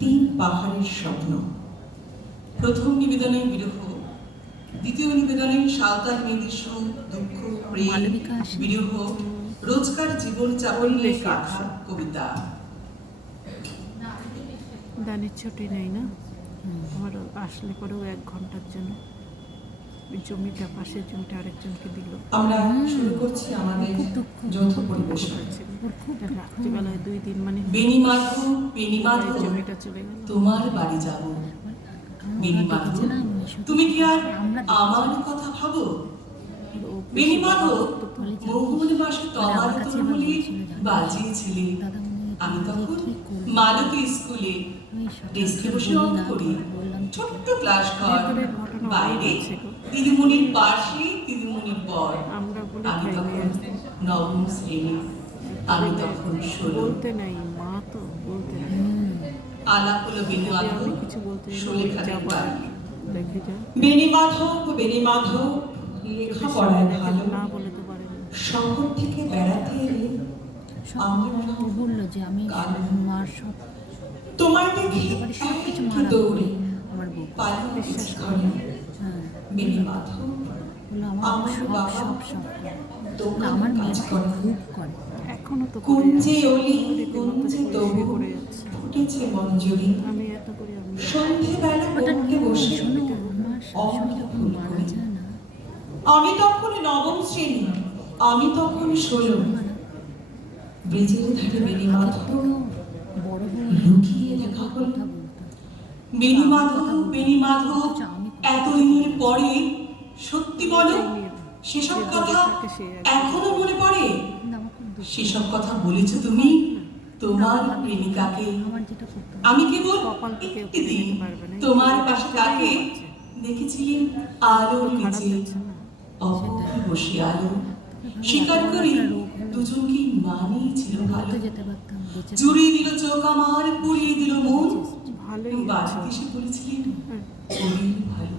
তিন পাহাড়ের স্বপ্ন। প্রথম নিবেদনে বিরহ, দ্বিতীয় নিবেদনে সাঁওতাল মেয়েদের সুখ, দুঃখ, প্রেম, বিরহ, রোজকার জীবন চাপন নিয়ে কাঁথা, কবিতা। দানের ছুটি নেই না, আমার আসলে পরেও 1 ঘন্টার জন্য জমিটা, পাশের জমিটা আরেকজনকে দিল। আমরা শুরু করছি আমাদের যৌথ পরিবেশন। রাত্রিবেলায় 2 দিন মানে বেনি মাধব, বেনি মাধব, জমিটা চলে গেল। তোমার বাড়ি যাব। বেনি মাধব, তুমি কি আর আমার কথা ভাবো? বেনি মাধব, মোহন মাসে তোমার তরুলি বাজিয়েছিলে। আমি তখন মালতী স্কুলে ডেস্কে বসে অঙ্ক করি। ছোট্ট ক্লাস ঘর, বাইরে দিদিমণির পাশে দিদিমণির বর। আমি তখন নবম শ্রেণী, আমি তখন 16। বলতে নাই মা, তো বলতে নাই। আলাপ হলো বেনি মাধব, কিছু বলতে বেনি মাধব, বেনি মাধব লেখাপড়ায় ভালো, না বলে তো পারে শহর থেকে বেড়াতে এলে আমার বললো যে আমি মার সব তোমায় দেখি সব কিছু একটু মারা দৌড়ে আমার বউ পালিয়ে বিশ্বাস ঘরে। হ্যাঁ বেনি মাধব বললো আমার আমার সব বাবা সব সব করে। দোকানে আমার কাজ মেয়ে করে। খুব করে। এখনো তো কুঞ্জে অলি কুঞ্জে তবু ফুটেছে মঞ্জরি। আমি এত করি, আমি সন্ধেবেলা পড়তে বসে শোনো আমার শাশুড়ি যখন মারা যায় না, আমি তখন নবম শ্রেণী, আমি তখন 16। ব্রিজের ধারে বেনি মাধব বড় লুকিয়ে লেখা করল। বেনি মাধব, বেনি মাধব, এতদিনের পরে সত্যি বলো, সেসব কথা এখনো মনে পড়ে? সেসব কথা বলেছ তুমি তোমার প্রেমিকাকে। আমার যেটা করতে আমি কেবল একটি দিন তোমার পাশে তাকে দেখেছিলেন আলোর নিচে, অপরে বসে আলো। স্বীকার করি দুজনকে মানিয়েছিল ভালো। যেতে পারতাম, বেঁচে জুড়িয়ে দিল চোখ আমার, পুড়িয়ে দিল মন। ভালোই বাড়িতে এসে বলেছিলেন খুবই ভালো।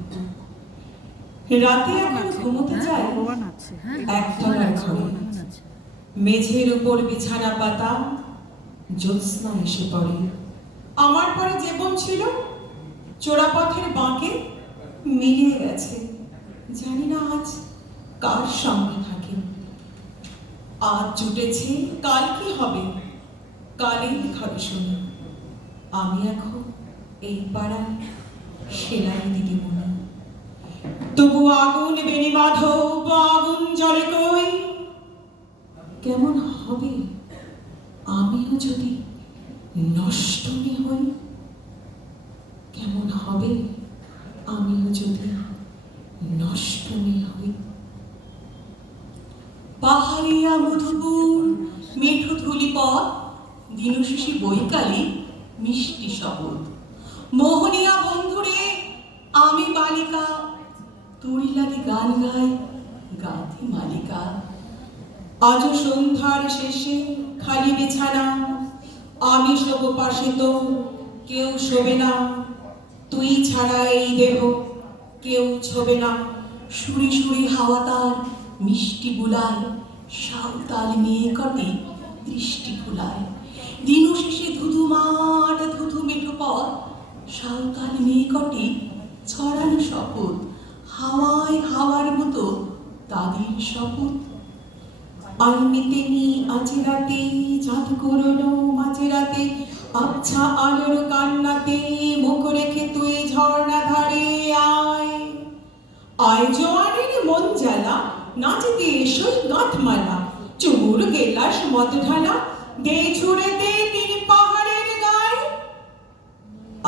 রাতে এখন ঘুমোতে যায় ভগবান আছে। একতলার ঘরে, আছে। মেঝের উপর বিছানা পাতা, জ্যোৎস্না এসে পড়ে। আমার পরে জীবন ছিল চোরাপথের বাঁকে মিলিয়ে গেছে। জানি না আজ কার সঙ্গে থাকে। আজ জুটেছে, কাল কি হবে? কালের ঘরে শুনি আমি এখন এই পাড়ায় সেলাই দিদিমণি। তবু আগুন বেনি মাধব, আগুন জ্বলে কই। কেমন হবে আমিও যদি নষ্ট হই? কেমন হবে আমিও যদি নষ্ট হই? পাহাড়িয়া মধুপুর মেঠো ধুলি পথ, দিনশেষে বৈকালে মিষ্টি শপথ। মোহনিয়া বন্ধুরে আমি বালিকা, তোরি লাগে গান গাই গাথি মালিকা। আজ সন্ধ্যার শেষে খালি বিছানা, আমি শোব পাশে তো কেউ শোবে না। তুই ছাড়া এই দেহ কেউ ছোবে না। সুরি সুরি হাওয়া তার মিষ্টি বুলায়, সাঁওতাল মেয়ে কটে দৃষ্টি ফুলায়। দিন শেষে ধুধু মাঠ, ধুধু মেঠো পথ, সাঁওতাল মেয়ে কটে ছড়ানো শপথ। হাওয়ায় হাওয়ার মতো তাদের শপথ। আলমিতে নি আজ রাতে চাঁদ করলো মাঝে রাতে, আচ্ছা আলোর কান্নাতে মুখ রেখে তুই ঝর্ণা ধারে আয়। আয় জোয়ানের মন জ্বালা, নাচতে এসো গাঁথমালা। চুমুর গেলাস মদ ঢালা, দে ছুড়ে দে 3 পাহাড়ের গায়ে।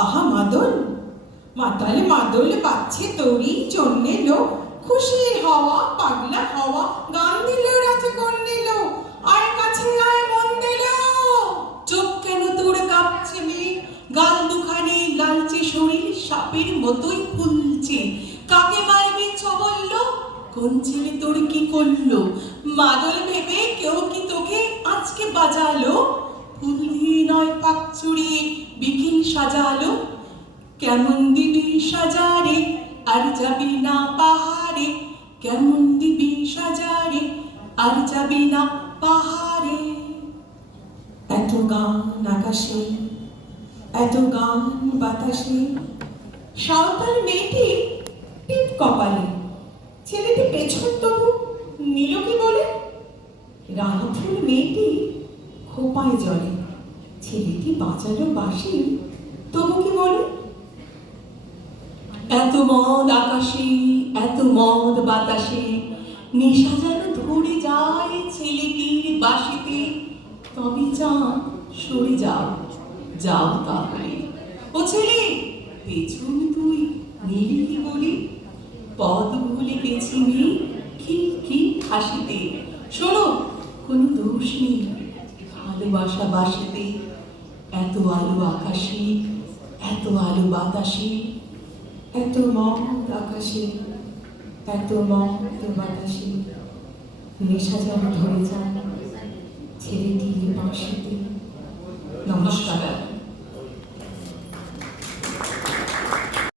আহা মাদল মাতাল মাদল বাচ্ছে তোরই জন্যে লোক। খুশির হাওয়া পাগলা হাওয়া গান দিল রাজ কোন নিল। আয় কাছে আয় মন দিল। চোখ কেন তোর কাঁপছে মেয়ে, গাল দুখানি লালচে শরীর সাপের মতোই ফুলছে। কাকে মারবি বলল, কোন ছেলে তোর কি করলো? মাদল ভেবে কেউ কি তোকে আজকে বাজালো? ফুল দিয়ে নয় পাক চুড়িয়ে বিকেল সাজালো। কেমন দিবি সাজারে আর যাবি না পাহাড়ে? কেমন দিবি সাজারে আর যাবি না পাহাড়ে? এত গান আকাশে এত গান বাতাসে, সাঁওতাল মেয়েটি টিপ কপালে, ছেলেটি পেছন তবু নিল কি বলে? রাঙাফুল মেয়েটি খোপায় জলে, ছেলেটি বাজালো বাঁশি তবু কি বলে? এত মদ আকাশে, এত মদ বাতাসে, নেশা যেন ধরে যায় ছেলেটির বাঁশিতে। তবে চাঁদ সরে যাও, যাও তাহলে। ও ছেলে, পেছন তুই নিলি কি বলি? পদ ভুলে গেছি মেয়ে খিল খিল হাসিতে। শোনো, কোনো দোষ নেই ভালোবাসা বাসিতে। এত আলো আকাশে, এত আলো বাতাসে, এত মদ আকাশে, এত মদ বাতাসে, নেশা যেন ধরে যায় ছেলেটির বাঁশিতে। নমস্কার।